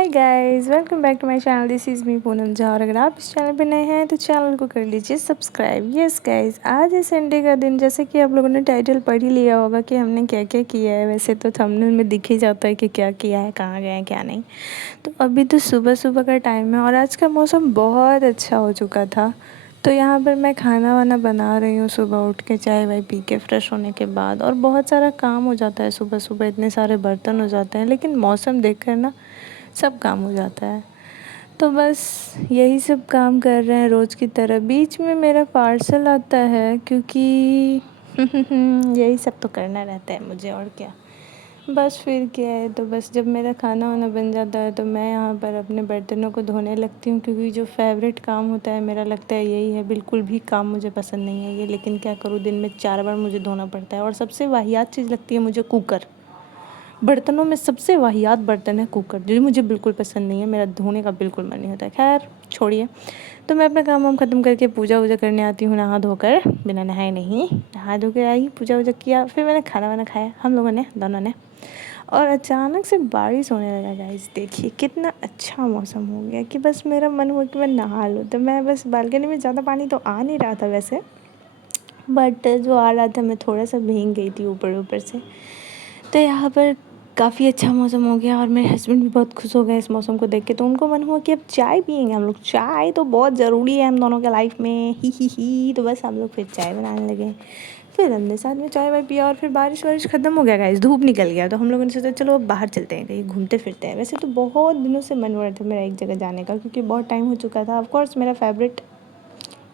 Hi guys, welcome back to my channel. This is me Poonam Jha. और अगर आप इस चैनल पे नए हैं तो चैनल को कर लीजिए सब्सक्राइब। यस गाइस, आज है संडे का दिन। जैसे कि आप लोगों ने टाइटल पढ़ ही लिया होगा कि हमने क्या क्या किया है। वैसे तो थंबनेल में दिख ही जाता है कि क्या किया है, कहाँ गए हैं, क्या नहीं। तो अभी तो सुबह सुबह का टाइम है और आज का मौसम बहुत अच्छा हो चुका था। तो यहाँ पर मैं खाना वाना बना रही हूँ सुबह उठ के, चाय वाय पी के फ्रेश होने के बाद। और बहुत सारा काम हो जाता है सुबह सुबह, इतने सारे बर्तन हो जाते हैं, लेकिन मौसम देख कर ना सब काम हो जाता है। तो बस यही सब काम कर रहे हैं रोज़ की तरह। बीच में मेरा पार्सल आता है क्योंकि यही सब तो करना रहता है मुझे, और क्या। बस फिर क्या है, तो बस जब मेरा खाना वाना बन जाता है तो मैं यहाँ पर अपने बर्तनों को धोने लगती हूँ, क्योंकि जो फेवरेट काम होता है मेरा, लगता है यही है। बिल्कुल भी काम मुझे पसंद नहीं है ये, लेकिन क्या करूँ, दिन में 4 बार मुझे धोना पड़ता है। और सबसे वाहियात चीज़ लगती है मुझे कुकर। बर्तनों में सबसे वाहियात बर्तन है कुकर, जो मुझे बिल्कुल पसंद नहीं है। मेरा धोने का बिल्कुल मन नहीं होता है। खैर छोड़िए। तो मैं अपना काम वाम ख़त्म करके पूजा वूजा करने आती हूँ, नहा धोकर। बिना नहाए नहीं, नहा धो कर आई, पूजा वूजा किया, फिर मैंने खाना वाना खाया, हम लोगों ने, दोनों ने। और अचानक से बारिश होने लगा गाइस। देखिए कितना अच्छा मौसम हो गया कि बस मेरा मन हुआ कि मैं नहा लूँ। तो मैं बस बालकनी में, ज़्यादा पानी तो आ नहीं रहा था वैसे, बट जो आ रहा था मैं थोड़ा सा भीग गई थी ऊपर ऊपर से। तो यहाँ पर काफ़ी अच्छा मौसम हो गया और मेरे हस्बैंड भी बहुत खुश हो गए इस मौसम को देख के। तो उनको मन हुआ कि अब चाय पियेंगे हम लोग। चाय तो बहुत ज़रूरी है हम दोनों के लाइफ में, ही। तो बस हम लोग फिर चाय बनाने लगे। फिर हमने साथ में चाय वाय पिया और फिर बारिश वारिश ख़त्म हो गया गाइस, धूप निकल गया। तो हम लोगों ने सोचा चलो अब बाहर चलते हैं, कहीं घूमते फिरते हैं। वैसे तो बहुत दिनों से मन हो रहा था मेरा एक जगह जाने का, क्योंकि बहुत टाइम हो चुका था। ऑफकोर्स मेरा फेवरेट,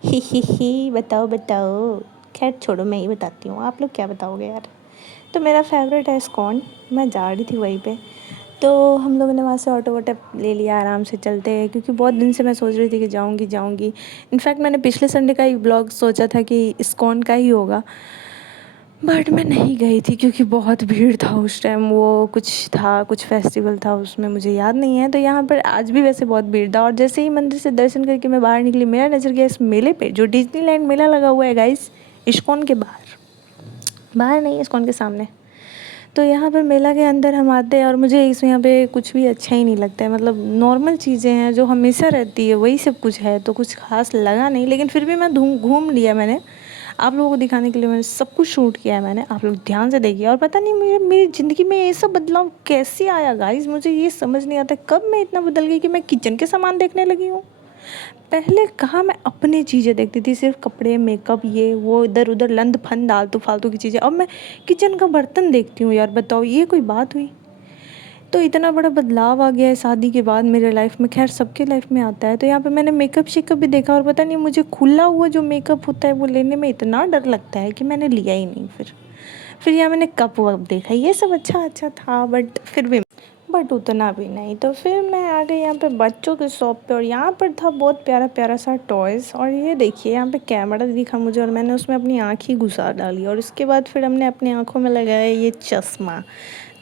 ही बताओ बताओ। खैर छोड़ो, मैं ही बताती हूँ, आप लोग क्या बताओगे यार। तो मेरा फेवरेट है इस्कॉन। मैं जा रही थी वहीं पे। तो हम लोगों ने वहाँ से ऑटो वोटो ले लिया, आराम से चलते हैं, क्योंकि बहुत दिन से मैं सोच रही थी कि जाऊँगी। इनफैक्ट मैंने पिछले संडे का ही ब्लॉग सोचा था कि इस्कॉन का ही होगा, बट मैं नहीं गई थी क्योंकि बहुत भीड़ था उस टाइम। वो कुछ फेस्टिवल था उसमें, मुझे याद नहीं है। तो यहाँ पर आज भी वैसे बहुत भीड़ था। और जैसे ही मंदिर से दर्शन करके मैं बाहर निकली, मेरा नज़र गया इस मेले पे, जो डिज्नीलैंड मेला लगा हुआ है गाइस, इस्कॉन के बाहर। बाहर नहीं, इस्कॉन के सामने। तो यहाँ पर मेला के अंदर हम आते हैं और मुझे इस यहाँ पे कुछ भी अच्छा ही नहीं लगता है। मतलब नॉर्मल चीज़ें हैं जो हमेशा रहती है, वही सब कुछ है। तो कुछ खास लगा नहीं, लेकिन फिर भी मैं घूम लिया मैंने। आप लोगों को दिखाने के लिए मैंने सब कुछ शूट किया है मैंने, आप लोग ध्यान से देखिए। और पता नहीं मेरी ज़िंदगी में ये सब बदलाव कैसे आया गाइस, मुझे ये समझ नहीं आता कब मैं इतना बदल गई कि मैं किचन के सामान देखने लगी हूँ। पहले कहाँ मैं अपनी चीज़ें देखती थी, सिर्फ कपड़े, मेकअप, ये वो, इधर उधर लंद फंद आलतू फालतू की चीज़ें। अब मैं किचन का बर्तन देखती हूँ यार, बताओ ये कोई बात हुई। तो इतना बड़ा बदलाव आ गया है शादी के बाद मेरे लाइफ में। खैर सबके लाइफ में आता है। तो यहाँ पे मैंने मेकअप शेकअप भी देखा, और पता नहीं मुझे खुला हुआ जो मेकअप होता है वो लेने में इतना डर लगता है कि मैंने लिया ही नहीं। फिर यहाँ मैंने कप वप देखा, ये सब अच्छा अच्छा था, बट उतना भी नहीं। तो फिर मैं आ गई यहाँ पे बच्चों के शॉप पे, और यहाँ पर था बहुत प्यारा प्यारा सा टॉयज़। और ये देखिए यहाँ पे कैमरा दिखा मुझे, और मैंने उसमें अपनी आँख ही घुसा डाली। और उसके बाद फिर हमने अपनी आँखों में लगाया ये चश्मा।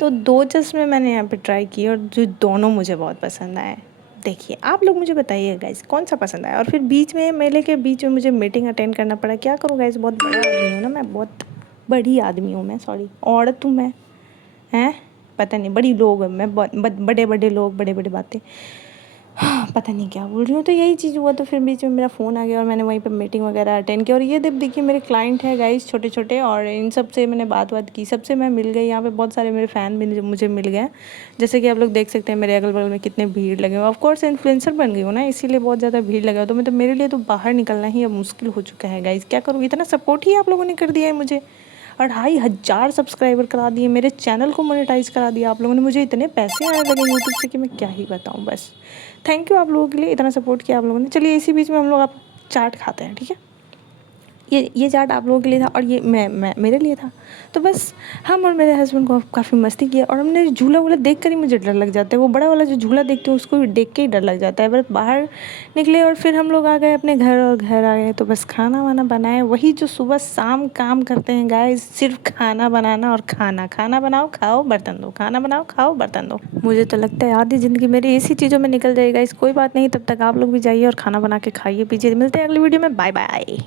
तो 2 चश्मे मैंने यहाँ पे ट्राई किए, और जो दोनों मुझे बहुत पसंद आए। देखिए आप लोग मुझे बताइए गाइस कौन सा पसंद आया। और फिर बीच में, मेले के बीच में मुझे मीटिंग अटेंड करना पड़ा। क्या करूँ गाइस, बहुत बड़ा आदमी हूँ ना मैं, बहुत बड़ी आदमी हूँ मैं, सॉरी औरत हूँ मैं, हैं। पता नहीं, बड़ी लोग हैं मैं, बड़े बड़े लोग, बड़े बड़े बातें, हाँ पता नहीं क्या बोल रही हूँ। तो यही चीज़ हुआ। तो फिर बीच में मेरा फ़ोन आ गया और मैंने वहीं पे मीटिंग वगैरह अटेंड किया। और ये देखिए मेरे क्लाइंट हैं गाइस, छोटे छोटे, और इन सब से मैंने बात की, सबसे मैं मिल गई। यहाँ पे बहुत सारे मेरे फ़ैन भी मुझे मिल गए। जैसे कि आप लोग देख सकते हैं मेरे अगल बगल में कितने भीड़ लगे हुए। ऑफकोर्स इन्फ्लुएंसर बन गई हूँ ना, इसीलिए बहुत ज़्यादा भीड़ लगा। तो मेरे लिए तो बाहर निकलना ही अब मुश्किल हो चुका है गाइस। क्या करूँ, इतना सपोर्ट ही आप लोगों ने कर दिया है मुझे। 2,500 सब्सक्राइबर करा दिए, मेरे चैनल को मोनेटाइज करा दिया आप लोगों ने, मुझे इतने पैसे आने लगे यूट्यूब से कि मैं क्या ही बताऊँ। बस थैंक यू आप लोगों के लिए, इतना सपोर्ट किया आप लोगों ने। चलिए इसी बीच में हम लोग आप चाट खाते हैं, ठीक है। ये चाट आप लोगों के लिए था और ये मैं मेरे लिए था। तो बस हम और मेरे हस्बैंड को काफ़ी मस्ती किया। और हमने झूला वूला देख कर ही मुझे डर लग जाता है, वो बड़ा वाला जो झूला देखती हूँ उसको भी देख के ही डर लग जाता है। बस बाहर निकले और फिर हम लोग आ गए अपने घर, और घर आ गए तो बस खाना वाना बनाए, वही जो सुबह शाम काम करते हैं गाइस, सिर्फ खाना बनाना और खाना बनाओ खाओ बर्तन दो, खाना बनाओ खाओ बर्तन दो। मुझे तो लगता है आधी ज़िंदगी मेरी इसी चीज़ों में निकल जाएगा। इस कोई बात नहीं, तब तक आप लोग भी जाइए और खाना बना के खाइए पीजिए। मिलते हैं अगली वीडियो में, बाय बाय।